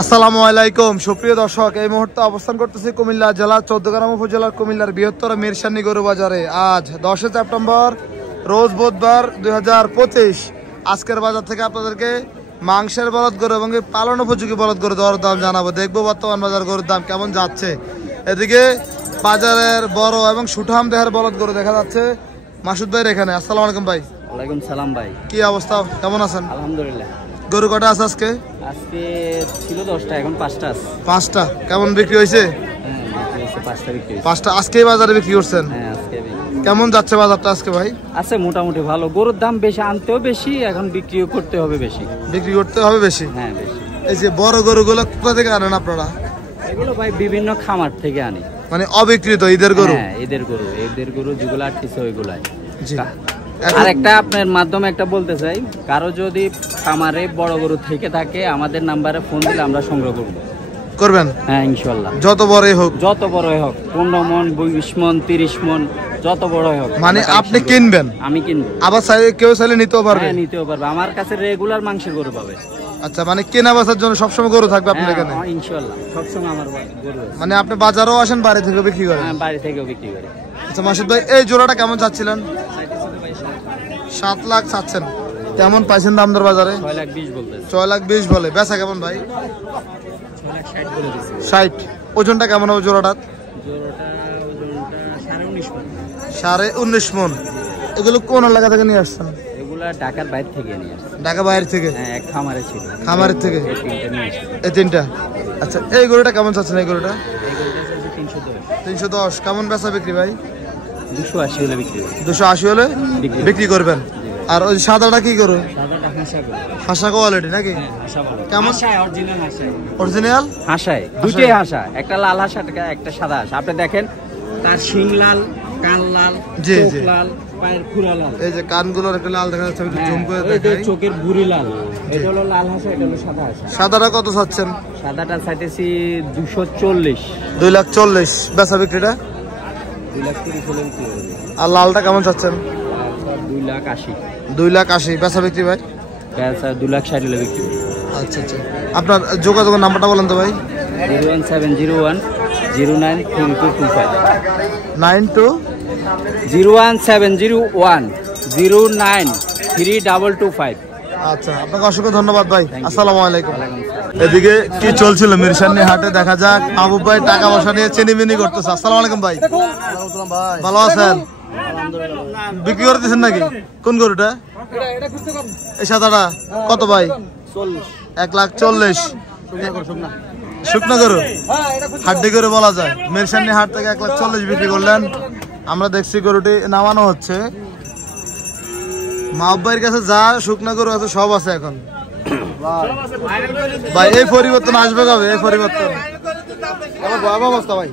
আসসালামু আলাইকুম সুপ্রিয় দর্শক, এই মুহূর্তে অবস্থান করতেছি কুমিল্লা জেলা চৌদ্দগ্রাম উপজেলার কুমিল্লার বৃহত্তর মিরসানি গরু বাজারে। আজ 10 সেপ্টেম্বর রোজ বুধবার 2025। আজকের বাজার থেকে আপনাদেরকে মাংসের বলদ গরু এবং পালন উপযোগী বলদ গরু দর দাম জানাবো। দেখবো বর্তমান বাজার গরুর দাম কেমন যাচ্ছে। এদিকে বাজারের বড় এবং সুঠাম দেহের বলদ গরু দেখা যাচ্ছে মাসুদ ভাইয়ের এখানে। আসসালামু আলাইকুম ভাই। ওয়ালাইকুম সালাম ভাই। কি অবস্থা, কেমন আছেন? আলহামদুলিল্লাহ। গরু কটা আছে আজকে? আজকে ছিল 10টা, এখন 5টা আছে। 5টা। কেমন বিক্রি হয়েছে? হ্যাঁ, বিক্রি হয়েছে 5টা বিক্রি হয়েছে। 5টা আজকেই বাজারে বিক্রি করছেন? হ্যাঁ, আজকে কেমন যাচ্ছে বাজারটা আজকে ভাই? আছে মোটামুটি ভালো। গরুর দাম বেশি, আনতেও বেশি, এখন বিক্রিও করতে হবে বেশি। বিক্রি করতে হবে বেশি? হ্যাঁ, বেশি। এই যে বড় গরুগুলো কোথা থেকে আনেন আপনারা? এগুলো ভাই বিভিন্ন খামার থেকে আনি। মানে অবিকৃত ঈদের গরু? হ্যাঁ, ঈদের গরু যেগুলো আটকেছে ওইগুলাই। জি। আর একটা আপনার মাধ্যমে একটা বলতে চাই, কারো যদি খামারে বড় গরু থেকে থাকে আমাদের নাম্বারে ফোন দিলে আমরা সংগ্রহ করবেন। হ্যাঁ, ইনশাআল্লাহ। যত বড়ই হোক? যত বড়ই হোক, 15 মন, 20 মন, 30 মন, যত বড়ই হোক। মানে আপনি কিনবেন? আমি কিনবো। আবার কেউ চাইলে নিতেও পারবে? হ্যাঁ, নিতেও পারবে। আমার কাছে রেগুলার মাংসের গরু পাবে। আচ্ছা, মানে কেনা বেচার জন্য সবসময় গরু থাকবে আপনার এখানে? হ্যাঁ, ইনশাআল্লাহ সবসময় আমার গরু আছে। মানে আপনি বাজারেও আসেন, বাড়ি থেকে বিক্রি করেন? হ্যাঁ, বাড়ি থেকেও বিক্রি করি। আচ্ছা মাসুদ ভাই, এই জোড়াটা কেমন চাচ্ছিলেন? 7 লাখ চাচ্ছেন। কেমন পাইছেন দাম দর বাজারে? 6,20,000 বলতে। 6,20,000 বলে। বেচা কেমন ভাই? 6,60,000 বলে দিছি। 60। ওজনটা কেমন হবে জোড়াটা? জোড়াটা ওজনটা 19.5 মণ। 19.5 মণ। এগুলো কোন এলাকা থেকে নিয়ে আসছেন? এগুলা ঢাকার বাইরে থেকে নিয়ে আসছে। ঢাকা বাইরে থেকে? হ্যাঁ, এক খামারে ছিল। খামারের থেকে এই 3টা? আচ্ছা, এই গরুটা কেমন চাচ্ছেন? এই গরুটা? এই গরুটা হচ্ছে 310। 310। কেমন বেচা বিক্রি ভাই? 280 হলে বিক্রি হবে। 280 হলে বিক্রি করবেন। আর ওই সাদাটা কি গরু? সাদাটা হাসা গরু। হাসা কোয়ালিটি নাকি? হ্যাঁ, হাসা বলে। কেমন? হাসা, অরিজিনাল হাসা। অরিজিনাল হাসায় দুটোই হাসা, একটা লাল হাসা, একটা সাদা হাসা। আপনি দেখেন তার শিং লাল, কান লাল, চোখ লাল, পায়ের খুরা লাল। এই যে কানগুলোর একটা লাল দেখা যাচ্ছে, একটু জুম করে দেখাই। দেখাই। চোখের ভুঁড়ি লাল। এটা হলো লাল হাসা, এটা হলো সাদা হাসা। সাদাটা কত চাচ্ছেন? সাদাটা চাইতেছি 240। 2,40,000। বেচা বিক্রিটা? 2,30,000 হলে বিক্রি হবে। আর লালটা কেমন চাচ্ছেন? 2,80,000। 2,80,000। বেচা বিক্রি ভাই? বেচা 2,60,000 হলে বিক্রি হবে। আচ্ছা আচ্ছা, আপনার যোগাযোগের নাম্বারটা বলেন তো ভাই। 01701 093225। 01701 093225। আচ্ছা, আপনাকে অসংখ্য ধন্যবাদ ভাই। আসসালামু আলাইকুম। এদিকে কি চলছিল মিরসানি হাটে দেখা যাক। মাহবুব ভাই টাকা পয়সা নিয়ে চিনিমিনি করতেছে। আসসালামু আলাইকুম ভাই। ভালো আছেন? বিক্রি করে দিচ্ছেন নাকি? কোন গরুটা? এই সাদাটা কত ভাই? 1,40,000। শুকনো গরু, হাড্ডি গরু বলা যায়। মিরসানি হাট থেকে 1,40,000 বিক্রি করলেন। আমরা দেখছি গরুটি নামানো হচ্ছে। মাহবুব ভাইয়ের কাছে যা শুকনো গরু আছে সব আছে এখন। ভাই এই পরিবর্তন আসবে কবে? এই পরিবর্তন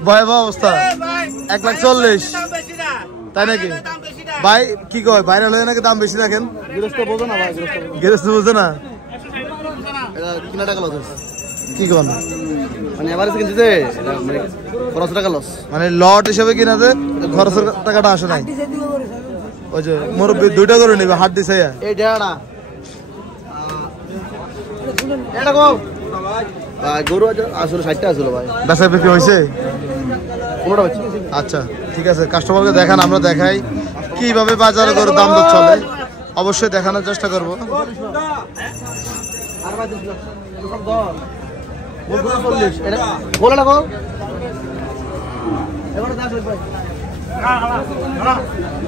ভয়াবহ অবস্থা। 1,40,000 তাই নাকি ভাই? কি কয় ভাইরাল হয়ে নাকি দাম বেশি রাখেন? গৃহস্থ বোঝে না ভাই, গৃহস্থ বোঝে না। কি কন মানে এবারে কিনতে মানে খরচ টাকা লস, মানে লট হিসেবে কিনাতে খরচের টাকাটা আসে নাই। ওই যে মুরব্বি 2টা করে নিবে হাত দিছে। গরু আসলে 60টা আসল ভাই। বেচা বিক্রি হয়েছে? আচ্ছা ঠিক আছে, কাস্টমারকে দেখান, আমরা দেখাই কিভাবে বাজারে গরুর দাম দর চলে। অবশ্যই দেখানোর চেষ্টা করবো।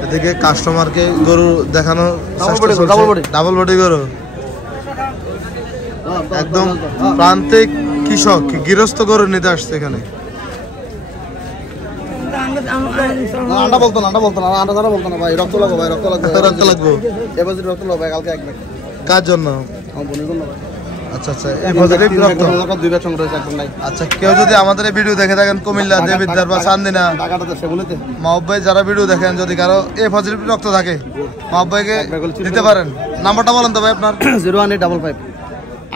এদিকে কাস্টমারকে গরু দেখানো, ডাবল বডি গরু, একদম প্রান্তিক কৃষক গৃহস্থ গরু নিতে আসছে এখানে। আন্ডা বলতো না, আন্ডা ছাড়া বলতো না ভাই। রক্ত লাগবো ভাই, রক্ত লাগবো। এবার রক্ত লাগবে কালকে 1 ব্যাগ। কার জন্য? আমার বোনের জন্য ভাই। আচ্ছা আচ্ছা, এই পজিটিভ রক্ত 2 ব্যাগ সংগ্রহ হয়েছে এখন নাই। আচ্ছা, কেউ যদি আমাদের এই ভিডিও দেখে থাকেন কুমিল্লা, দেবিদ্বার বা চান্দিনা, ঢাকাতে সেগুলোতে, মাহবুব ভাই যারা ভিডিও দেখেন, যদি কারো এই পজিটিভ রক্ত থাকে মাহবুব ভাইকে দিতে পারেন। নাম্বারটা বলেন তো ভাই আপনার। 01855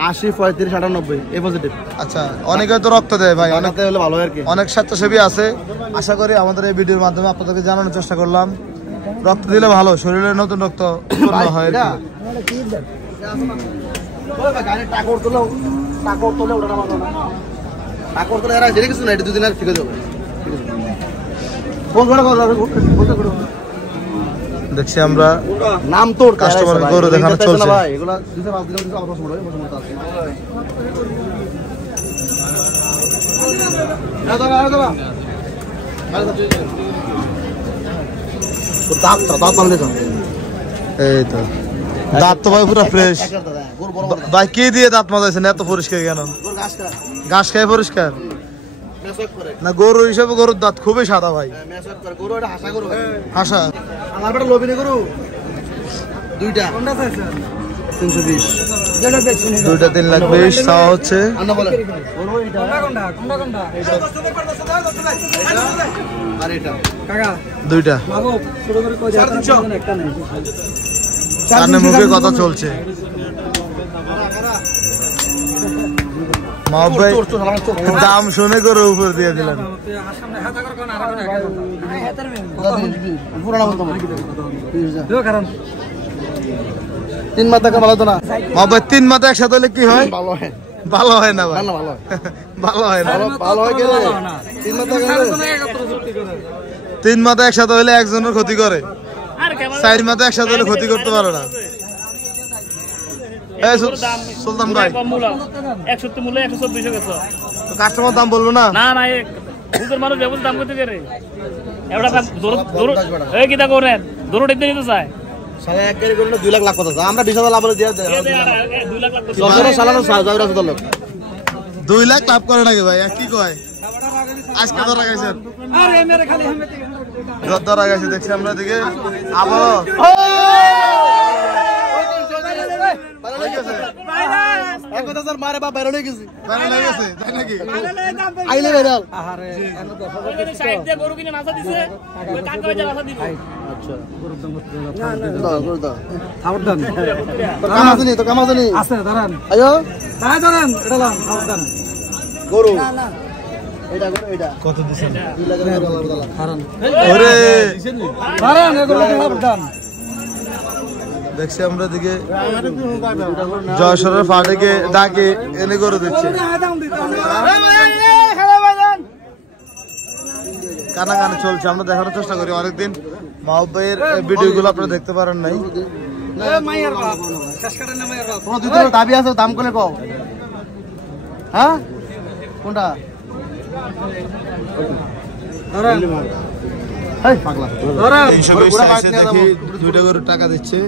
80 35 98 এই পজিটিভ। আচ্ছা, অনেকে তো রক্ত দেয় ভাই, অনেকে হলে ভালো আর কি। অনেক স্বেচ্ছাসেবী আছে। আশা করি আমাদের এই ভিডিওর মাধ্যমে আপনাদেরকে জানানোর চেষ্টা করলাম, রক্ত দিলে ভালো, শরীরে নতুন রক্ত উৎপন্ন হয় আর কি। গাড়ি টাকর তোলে ওটা না মারো না টাকর তোলে এরা জেনে কিছু না এটা দুদিন আর ঠিক হয়ে যাবে ফোন করে দেখছি আমরা নাম তোর কাস্টমার গরু দেখানো চলছে ভাই এগুলা 2-5 দিন কিছু আবার মোড়ে আছে দাদা দাঁত মারলে তো এই তো দাঁত তো ভাই পুরো ফ্রেশ ভাই কি দিয়ে দাঁত মাজাইছেন এত পরিষ্কার কেন ঘাস খায় পরিষ্কার না গরু হিসেবে গরুর দাঁত খুবই সাদা ভাই হাসা আমার বেটা লোবিনে গরু দুইটা 320 দুইটা 3,20,000 চাওয়া হচ্ছে দুইটা কানে মুখে কথা চলছে দাম শুনে করে উপর দিয়ে দিলাম তিন মাথা ভালো তো না ভাই তিন মাথা একসাথে হলে কি হয় ভালো হয় না ভাই ভালো হয় না ভালো হয় তিন মাথা একসাথে হলে একজনের ক্ষতি করে 4 মাথা একসাথে হলে ক্ষতি করতে পারো না সুলতান ভাই 170 মূল্য 124 গেছে কাস্টমার দাম বলবো না না না বুঝের মানুষ যেমন দাম করতে পারে এবারে দূর এই কিটা করেন দূর দিতে দিতে চায় সালা এক গাড়ি করলে 2 লাখ লাখ কথা আমরা 20,000 লাভ দিয়ে 2 লাখ লাখ সরকার সালানো 6,000 লোক 2 লাখ লাভ করে নাকি ভাই কি কয় আজকে ধরা গেছে আরে মেরে খালি ধরা গেছে দেখছি আমরা দিকে আবারো মারে বা বেরোলে গেছি বেরোলে গেছে তাই নাকি আইলে বেরাল আরে সাইড দিয়ে গরু কিনে নাসা দিছে ওই কাকা যা নাসা দিবে আচ্ছা গরুর দাম না গরুর দাম খাবার দাম তো কাম আছে নি আছে ধরেন আয়ো তাই ধরেন এটা লাম খাবার দাম গরু এটা গরু এটা কত দিছেন 2 লাখ টাকা ধরেন ওরে ধরেন এগুলো খাবার দাম দেখছি আমরা দিকে জয়সরের ফাটেকে ডাকে এনে করে দিচ্ছে কানা কানে চলছে আমরা দেখানোর চেষ্টা করি অনেকদিন মাহবুব ভাইয়ের ভিডিও গুলো আপনারা দেখতে পারেন নাই দাবি আছে দাম করে কও হ্যাঁ কোনটা দুইটা গরুর টাকা দিচ্ছে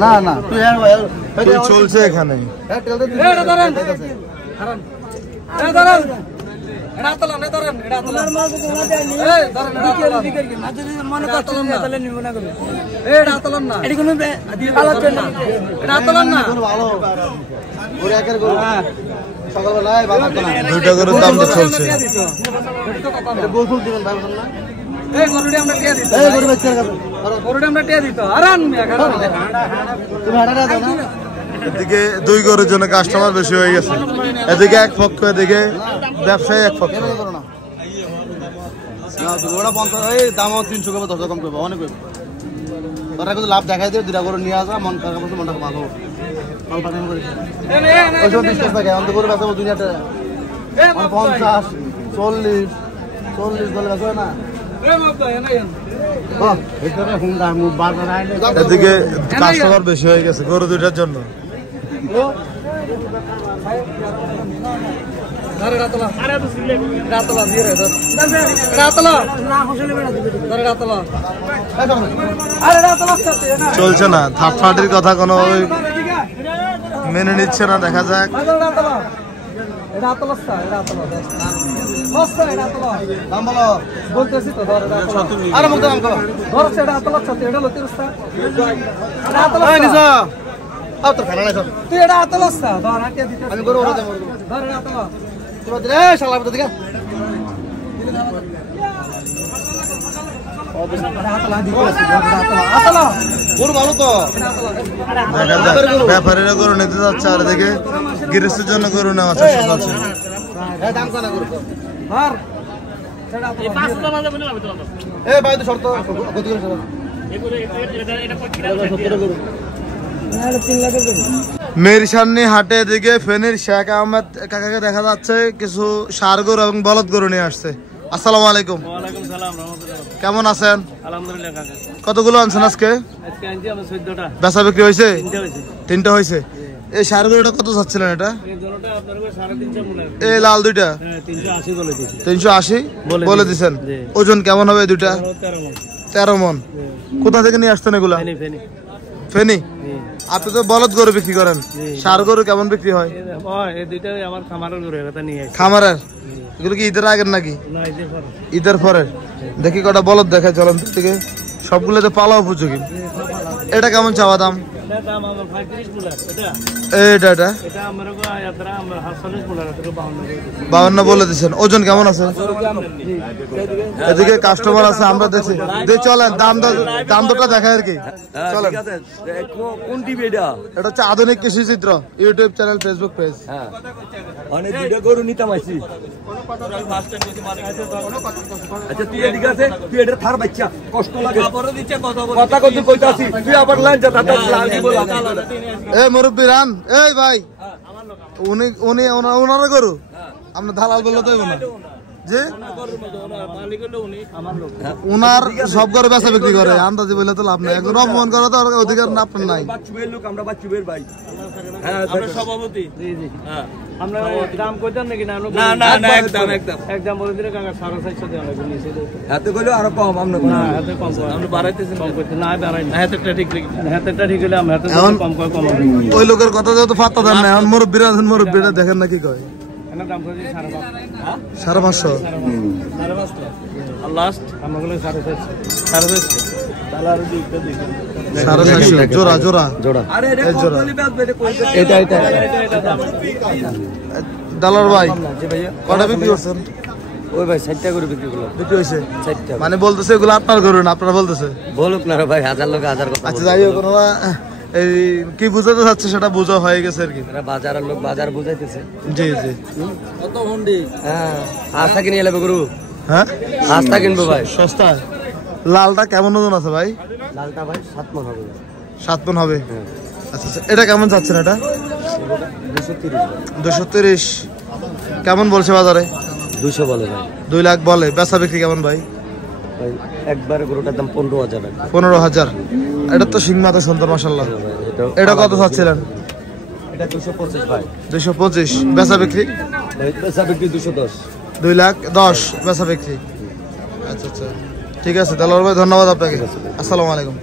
না না চলছে এখানে দুইটা গরুর দাম তো চলছে এদিকে দুই গরুর জন্য কাস্টমার বেশি হয়ে গেছে এদিকে এক পক্ষ এদিকে ব্যবসায়ী এক পক্ষ দাম 300 করবো 10 কম করবো অনেক তোরা কিন্তু লাভ দেখাই দিয়ে দুটা করে নিয়ে আসা মন খারাপ মনটা ভালো করে বেচা দুনিয়াটা 50 40 বলে বেচা না এদিকে কাস্টমার বেশি হয়ে গেছে গরু দুইটার জন্য চলছে না থার্ড কথা কোনো মেনে নিচ্ছে না দেখা যাক গরু ভালো তো ব্যাপারীরা গরু নিতে যাচ্ছে আর এদিকে গৃহস্থের জন্য গরু নেওয়া চেষ্টা চলছে ভাই তো শর্ত মেরসান্নি হাটে দিকে ফেনীর শেখ আহমেদ কাকাকে দেখা যাচ্ছে কিছু ষাঁড় গরু এবং বলদ গরু নিয়ে আসছে। আসসালামু আলাইকুম। কেমন আছেন? কতগুলো আনছেন আজকে? বেচা বিক্রি হয়েছে? 3টা হয়েছে। এই ষাঁড় গরুটা কত চাচ্ছিলেন? এটা এই লাল দুইটা 380 বলে দিচ্ছেন। ওজন কেমন হবে দুইটা? 13 মন। কোথা থেকে নিয়ে আসতেন এগুলা? ফেনী। আপনি তো বলদ গরু বিক্রি করেন, ষাঁড় গরু কেমন বিক্রি হয়? খামারের। এগুলো কি ঈদের আগের নাকি? ঈদের পরে। দেখি কটা বলদ দেখায় চলেন থেকে, সবগুলো তো পালা উপযোগী। এটা কেমন চাওয়া দাম? এটা 52 বলে দিচ্ছেন। ওজন কেমন আছে? এদিকে কাস্টমার আছে, আমরা দেখছি। চলেন দাম দরটা দেখায় আর কি। চলেন। এটা হচ্ছে আধুনিক কৃষি চিত্র ইউটিউব চ্যানেল, ফেসবুক পেজ। আচ্ছা তুই এদিকে আছে, তুই এটা থার বাচ্চা কষ্ট লাগে কথা কত কইতাছি, তুই আবার লাইন যা তাতে এই মুরব্বি রান, এই ভাই উনি ওনারা গরু আমরা দালাল বললে তো না যে উনার সব গরু বেচা বিক্রি করে, আন্দাজি বললে তো লাভ নাই। একজন অপমান করা তো অধিকার না আপনার নাই। সভাপতি আমরা দাম কইতাম নাকি? না একদম বলে দিলে কাকা 450 দেওয়া লাগবে নিচে। হাতে কইলো আরো কম আমরা না হাতে কম করে আমরা বাড়াইতেছি, কম করতে না বাড়াই না। হাতেরটা ঠিক হলে আমরা হাতে কম করে কম হবে। ওই লোকের কথা যেহেতু ফাত্তা দেন না, এখন মুরব্বিরা দেখেন না কি কয়। এর দাম কই 550 550 আর লাস্ট আমাগুলো 450 তালার দিকটা দেখেন 450 জোড়া আরে এটা জোড়া এটা ডালার ভাই কটা বিক্রি করছেন? ওই ভাই 60 টাকা করে বিক্রি করলো। বিক্রি হয়েছে 60 টাকা। মানে বলতেছে এগুলো আপনার গরু না, আপনারা বলতেছে? বলুক না রে ভাই, হাজার লোক হাজার কথা। আচ্ছা যাই হোক, ওনারা এই কি বুঝাতে চাচ্ছে সেটা বোঝা হয়ে গেছে আর কি। বাজারের লোক বাজার বুঝাইতেছে। জি জি। কত হুন্ডি? হ্যাঁ আস্থা কিনে এলে গরু। হ্যাঁ আস্থা কিনবো ভাই। সস্তা। লালটা কেমন ওজন আছে ভাই? লালটা ভাই 7 মণ হবে। 7 মণ হবে। আচ্ছা আচ্ছা, এটা কেমন চাচ্ছেন? এটা 230 কেমন বলছে বাজারে? 200 বলে ভাই। 2 লাখ বলে। বেচা বিক্রি কেমন ভাই? ভাই একবারে গরুটার দাম 15,000 টাকা। 15,000। এটা তো সিং মাথা সুন্দর মাশাআল্লাহ। এটা কত চাচ্ছিলেন? এটা 225 ভাই। 225। বেচা বিক্রি? বেচা বিক্রি 210। 2,10,000 বেচা বিক্রি। আচ্ছা আচ্ছা ঠিক আছে, তাহলে ভাই ধন্যবাদ আপনাকে। আসসালামু আলাইকুম।